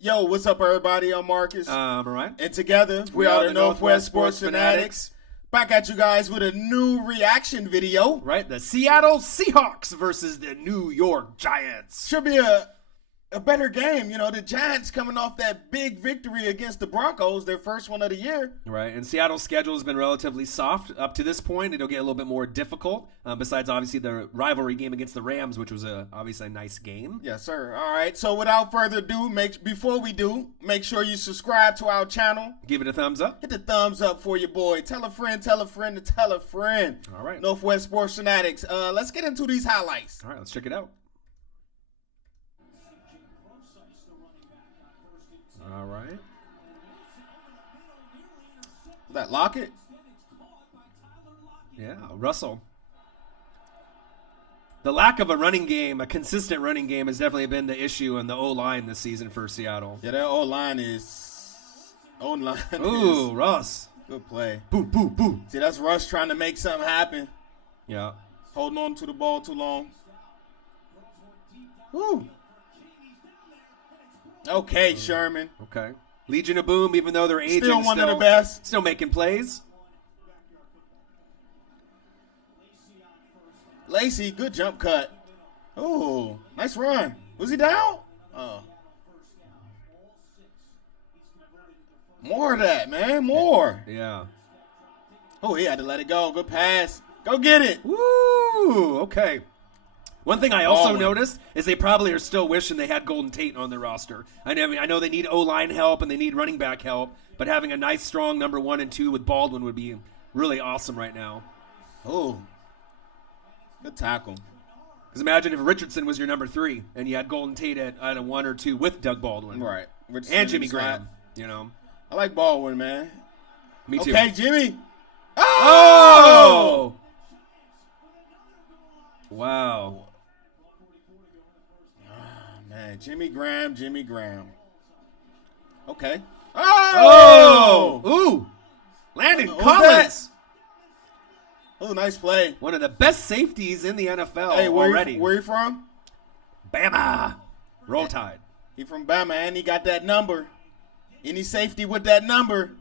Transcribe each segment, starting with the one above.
Yo, what's up, everybody? I'm Marcus. Ryan. And together, we are the Northwest Sports Fanatics. Back at you guys with a new reaction video. Right, the Seattle Seahawks versus the New York Giants. Should be a better game. You know, the Giants coming off that big victory against the Broncos, their first one of the year. Right, and Seattle's schedule has been relatively soft up to this point. It'll get a little bit more difficult, besides obviously the rivalry game against the Rams, which was obviously a nice game. Yes, sir. All right, so without further ado, before we do, make sure you subscribe to our channel. Give it a thumbs up. Hit the thumbs up for your boy. Tell a friend, tell a friend, to tell a friend. All right. Northwest Sports Fanatics. Let's get into these highlights. All right, let's check it out. All right. Is that Lockett? Yeah, Russell. The lack of a running game, a consistent running game, has definitely been the issue in the O-line this season for Seattle. Yeah, their O-line is... Ooh, Russ. Good play. Boo, boo, boo. See, that's Russ trying to make something happen. Yeah. Holding on to the ball too long. Woo. Okay, Sherman. Okay. Legion of Boom, even though they're aging, Still one of the best. Still making plays. Lacey, good jump cut. Ooh, nice run. Was he down? Oh. More of that, man. More. Yeah. Oh, he had to let it go. Good pass. Go get it. Woo! Okay. One thing I also noticed is they probably are still wishing they had Golden Tate on their roster. I know they need O-line help and they need running back help, but having a nice, strong number 1 and 2 with Baldwin would be really awesome right now. Oh, good tackle. Because imagine if Richardson was your number 3 and you had Golden Tate at a 1 or 2 with Doug Baldwin. Right. Richardson and Jimmy Graham, you know. I like Baldwin, man. Me too. Okay, Jimmy. Oh! Wow. Man, Jimmy Graham. Okay. Oh! Ooh! Landon Collins! Oh, nice play. One of the best safeties in the NFL already. Where you from? Bama. Roll Tide. He from Bama, and he got that number. Any safety with that number,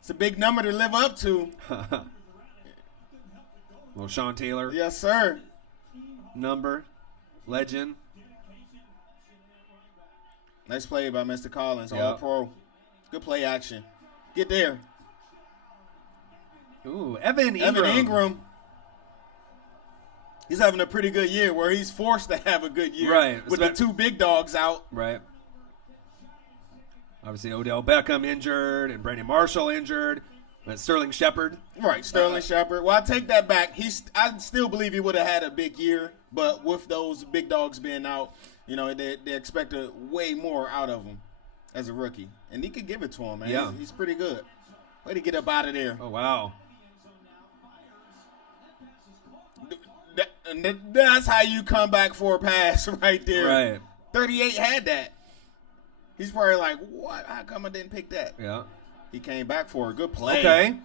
it's a big number to live up to. Little Sean Taylor. Yes, sir. Number. Legend. Nice play by Mr. Collins. All pro. Good play action. Get there. Ooh, Evan Ingram. He's having a pretty good year where he's forced to have a good year. Right. With the 2 big dogs out. Right. Obviously, Odell Beckham injured and Brandon Marshall injured. But Sterling Shepard. Right, Sterling Shepard. Well, I take that back. I still believe he would have had a big year, but with those big dogs being out, you know, they expect way more out of him as a rookie. And he could give it to him, man. Yeah. He's pretty good. Way to get up out of there. Oh, wow. That's how you come back for a pass right there. Right. 38 had that. He's probably like, what? How come I didn't pick that? Yeah. He came back for a good play. Okay.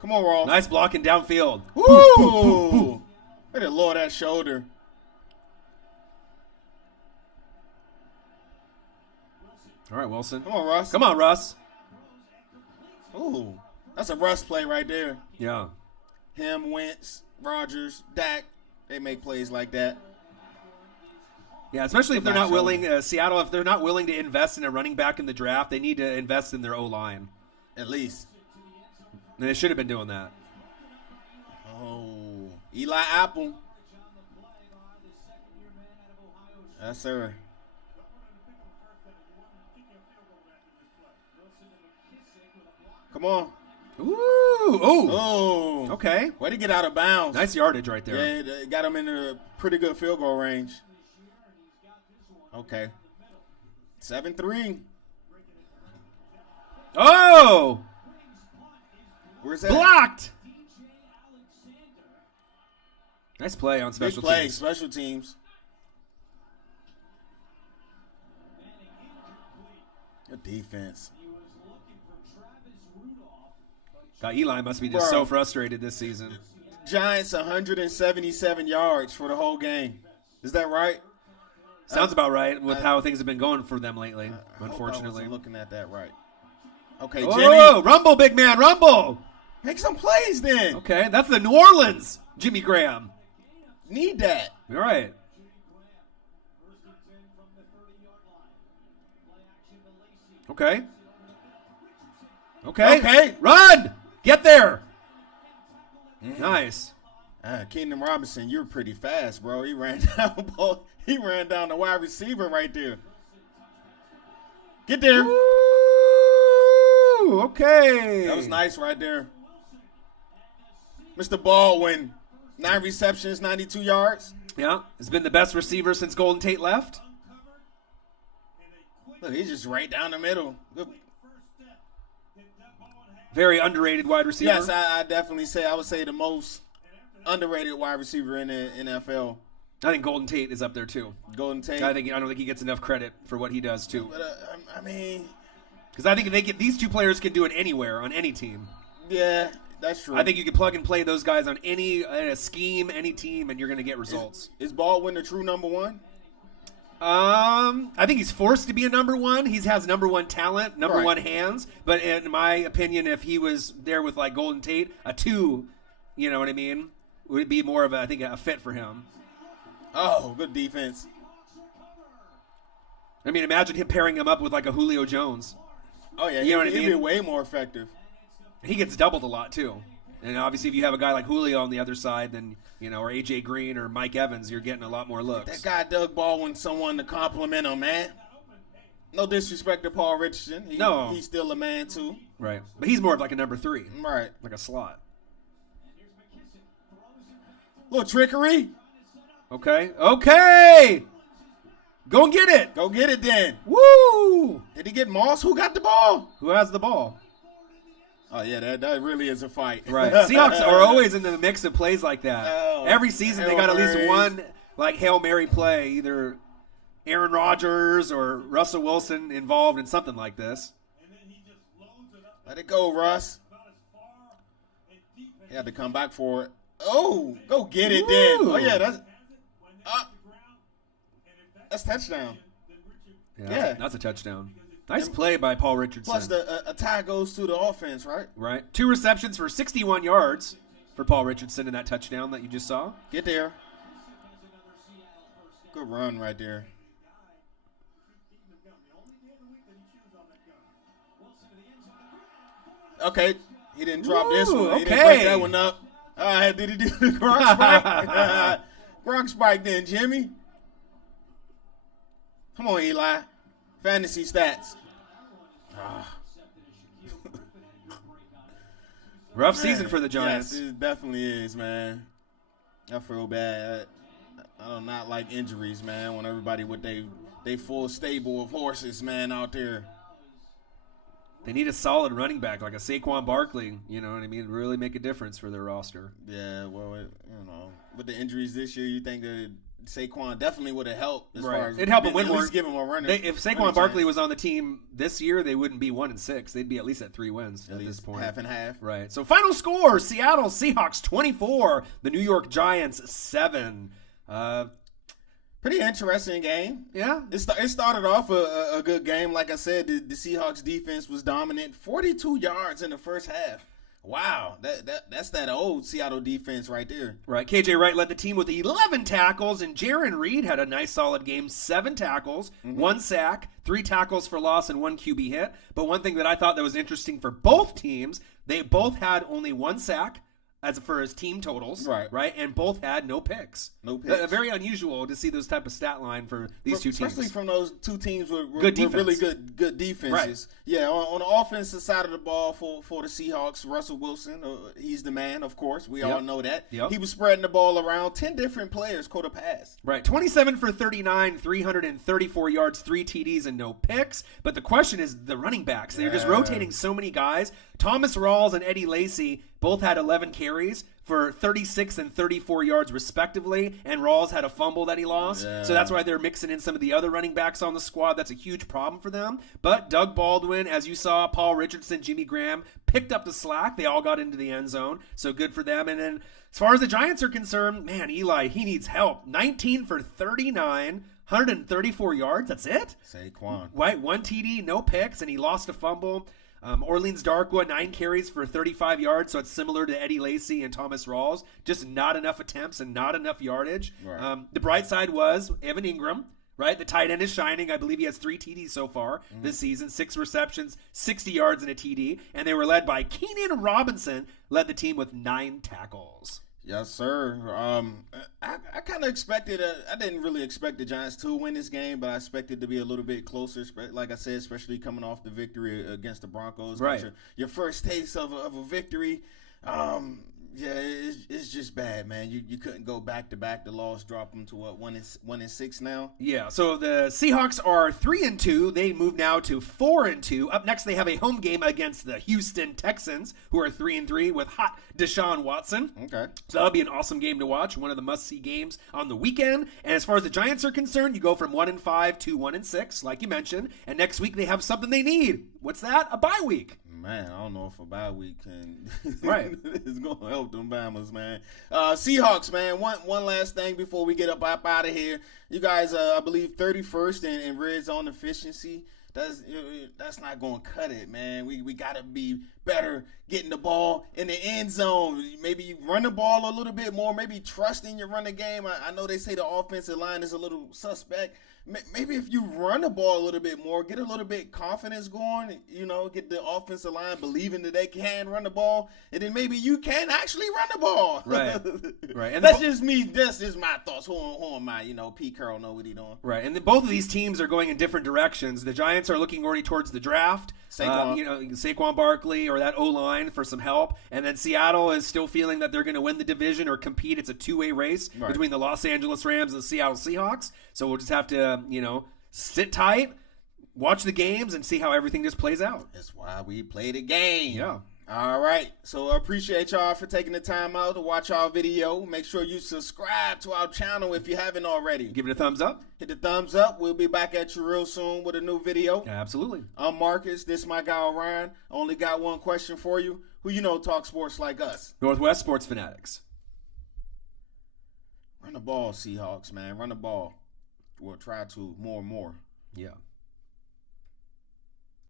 Come on, Rolf. Nice blocking downfield. Woo! Way to lower that shoulder. All right, Wilson. Come on, Russ. Come on, Russ. Ooh, that's a Russ play right there. Yeah. Him, Wentz, Rodgers, Dak, they make plays like that. Yeah, especially if they're not willing, Seattle, if they're not willing to invest in a running back in the draft, they need to invest in their O-line. At least. And they should have been doing that. Oh, Eli Apple. Yes, sir. Come on. Ooh. Oh. Oh. Okay. Way to get out of bounds. Nice yardage right there. Yeah, they got him in a pretty good field goal range. Okay. 7-3. Oh! Where's that? Blocked! Nice play on special Big play, teams. special teams. Good defense. God, Eli must be just so frustrated this season. Giants 177 yards for the whole game. Is that right? Sounds about right with how things have been going for them lately, unfortunately. I'm looking at that right. Okay, Whoa, Jimmy. rumble, big man, rumble. Make some plays then. Okay, that's the New Orleans Jimmy Graham. Need that. All right. Okay. Okay. Run. Get there. Nice. Keenan Robinson, you're pretty fast, bro. He ran down the wide receiver right there. Get there. Ooh, okay. That was nice right there. Mr. Baldwin, 9 receptions, 92 yards. Yeah, has been the best receiver since Golden Tate left. Look, he's just right down the middle. Good. Very underrated wide receiver. Yes, I definitely say I would say the most underrated wide receiver in the NFL. I think Golden Tate is up there too. Golden Tate. I don't think he gets enough credit for what he does too. But, I mean, because I think these two players can do it anywhere on any team. Yeah, that's true. I think you can plug and play those guys on any scheme, any team, and you're going to get results. Is Baldwin the true number one? I think he's forced to be a number one. He has number one talent, number Right. one hands. But in my opinion, if he was there with like Golden Tate, a 2, you know what I mean, would be more of a fit for him. Oh, good defense. I mean, imagine him pairing him up with like a Julio Jones. Oh yeah, You know what I he'd mean? be way more effective. He gets doubled a lot too. And obviously, if you have a guy like Julio on the other side, then or AJ Green or Mike Evans, you're getting a lot more looks. That guy Doug Baldwin, someone to compliment him, man. No disrespect to Paul Richardson. No. He's still a man too. Right, but he's more of like a number 3, Right. like a slot. Little trickery. Okay. Go and get it. Go get it then. Woo! Did he get Moss? Who got the ball? Who has the ball? Oh yeah, that really is a fight. Right. Seahawks are always in the mix of plays like that. Oh, Every season they Hail got at least Marys. one like Hail Mary play, either Aaron Rodgers or Russell Wilson involved in something like this. Let it go, Russ. He had to come back for it. Oh, go get it then. Ooh. Oh yeah, that's touchdown. Yeah. That's a touchdown. Nice play by Paul Richardson. Plus a tie goes to the offense, right? Right. 2 receptions for 61 yards for Paul Richardson in that touchdown that you just saw. Get there. Good run right there. Okay, he didn't drop this one. He didn't break okay. that one up. Did he do the Gronk spike? Gronk spike then, Jimmy. Come on, Eli. Fantasy stats. Rough season for the Giants. Yes, it definitely is, man. I feel bad. I do not like injuries, man, when everybody with they full stable of horses, man, out there. They need a solid running back like a Saquon Barkley, you know what I mean, really make a difference for their roster. Yeah, well, with the injuries this year, you think that Saquon definitely would have helped as far as it'd help him win at more. least give him a running. If Saquon Barkley was on the team this year, they wouldn't be 1-6. They'd be at least at 3 wins at this point. half and half. Right. So final score: Seattle Seahawks 24, the New York Giants 7. Pretty interesting game. Yeah. It started off a good game. Like I said, the Seahawks defense was dominant. 42 yards in the first half. Wow, that's that old Seattle defense right there. Right. KJ Wright led the team with 11 tackles, and Jaron Reed had a nice solid game. 7 tackles, 1 sack, 3 tackles for loss, and 1 QB hit. But one thing that I thought that was interesting for both teams, they both had only 1 sack as for his team totals, right? And both had no picks. No picks. Very unusual to see those type of stat line for these two teams. Especially from those two teams with Good really good defenses. Right. Yeah, on the offensive side of the ball for the Seahawks, Russell Wilson, he's the man, of course. We all know that. Yep. He was spreading the ball around. 10 different players caught a pass. Right, 27 for 39, 334 yards, 3 TDs, and no picks. But the question is the running backs. They're just rotating so many guys. Thomas Rawls and Eddie Lacy both had 11 carries for 36 and 34 yards respectively, and Rawls had a fumble that he lost. So that's why they're mixing in some of the other running backs on the squad. That's a huge problem for them. But Doug Baldwin, as you saw, Paul Richardson, Jimmy Graham picked up the slack. They all got into the end zone, so good for them. And then as far as the Giants are concerned, man, Eli, he needs help. 19 for 39, 134 yards. That's it? Saquon. Right, 1 TD, no picks, and he lost a fumble. Orleans Darkwa, 9 carries for 35 yards, so it's similar to Eddie Lacy and Thomas Rawls. Just not enough attempts and not enough yardage. Right. The bright side was Evan Ingram, right? The tight end is shining. I believe he has 3 TDs so far this season, 6 receptions, 60 yards and a TD, and they were led by Keenan Robinson, led the team with 9 tackles. Yes, sir. I kind of expected I didn't really expect the Giants to win this game, but I expected to be a little bit closer. Like I said, especially coming off the victory against the Broncos. Right. Your first taste of a victory. Yeah, it's just bad, man. You couldn't go back to back. The loss dropped them to what 1-6 now. Yeah. So the Seahawks are 3-2. They move now to 4-2. Up next, they have a home game against the Houston Texans, who are 3-3 with hot Deshaun Watson. Okay. So that'll be an awesome game to watch. One of the must-see games on the weekend. And as far as the Giants are concerned, you go from 1-5 to 1-6, like you mentioned. And next week they have something they need. What's that? A bye week. Man, I don't know if a bye week can Right. it's gonna help them Bamas, man. Seahawks, man. One last thing before we get up out of here. You guys, I believe 31st in red zone efficiency. That's not gonna cut it, man. We gotta be better getting the ball in the end zone. Maybe run the ball a little bit more. Maybe trust in your running game. I know they say the offensive line is a little suspect. Maybe if you run the ball a little bit more, get a little bit confidence going, get the offensive line believing that they can run the ball, and then maybe you can actually run the ball. Right. Right. And that's just me. That's just my thoughts. Who am I? Pete Carroll know what he doing. Right. And both of these teams are going in different directions. The Giants are looking already towards the draft. Saquon Barkley or that O-line for some help. And then Seattle is still feeling that they're going to win the division or compete. It's a two-way race between the Los Angeles Rams and the Seattle Seahawks. So we'll just have to, sit tight, watch the games, and see how everything just plays out. That's why we play the game. Yeah. All right. So I appreciate y'all for taking the time out to watch our video. Make sure you subscribe to our channel if you haven't already. Give it a thumbs up. Hit the thumbs up. We'll be back at you real soon with a new video. Absolutely. I'm Marcus. This is my guy, Orion. I only got one question for you. Who talk sports like us? Northwest Sports Fanatics. Run the ball, Seahawks, man. Run the ball. We'll try to more and more. Yeah.